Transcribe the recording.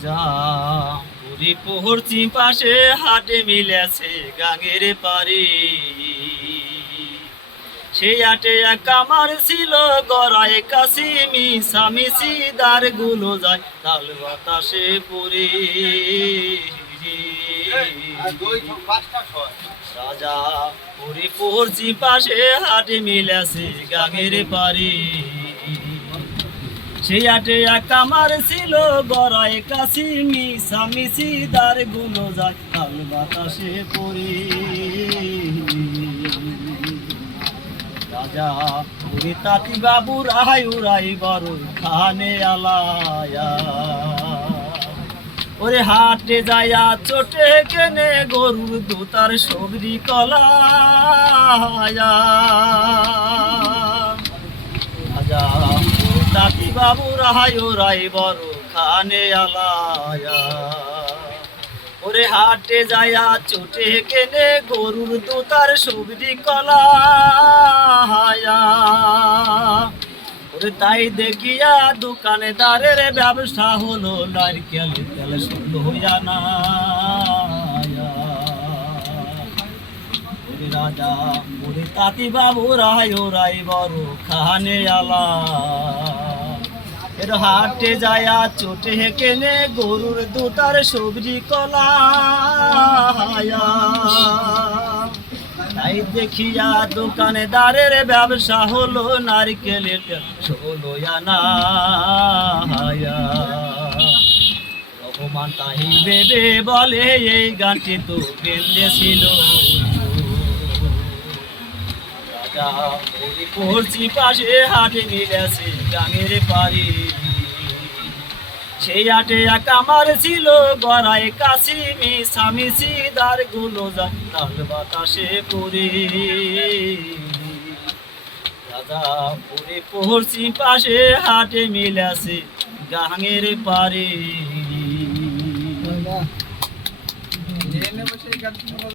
রাজা পুরী পশ্চিম পাশে হাটে মিলেছে গাঙের পারি সেই হাটে এক কামার ছিল গড়াই কাশিমি সামিসি দারগুলো যায় তাল বাতাসে পুরি। রাজা পুরী পশ্চিম পাশে হাটে মিলেছে গাঙের পারি সেই হাটে এক কামার ছিল গড়াই কাশিমি সামিসি দারগুলো যায়। তাল বাতাসে পুরি রাজা পুরী তাঁতি বাবু রাহাই উড়াই বড় খানে আলায়া। ওরে হাটে যায়া চোটে কেনে গরুর দুতার সবরি কলা রাজা তাঁতি বাবু রাহাই ওরাই বড় খানে আলায়া ওরে হাটে যায়া চোটে কেনে গরুর দুতার সবরি কলা ওরে তাই দেখিয়া দোকানেদারের ব্যবসা হলো নারকেল তেল শুদ্ধ হইয়া না রাজা, ওরে তাঁতি বাবু রায়, ওরাই বড় খানে আলা। এর হাটে যায়া চোটে কেনে গরুর দুতার সবজি কলা তাই দেখিয়া দোকানেদারের ব্যবসা হলো নারিকেলের ষোলো আনা রহমান তাই ভেবে বলে, এই গানটি তো গেন্দেছিল রাজা ওই পড়ছি পাশে হাটে মিলেছে গাঙের পারি সেই হাটে এক আমার ছিল গড়াই কাশিমি স্বামী গুলো তাল বাতাসে পুরি। রাজা পুরি পড়ছি পাশে হাটে মিলেছে গাঙের পারি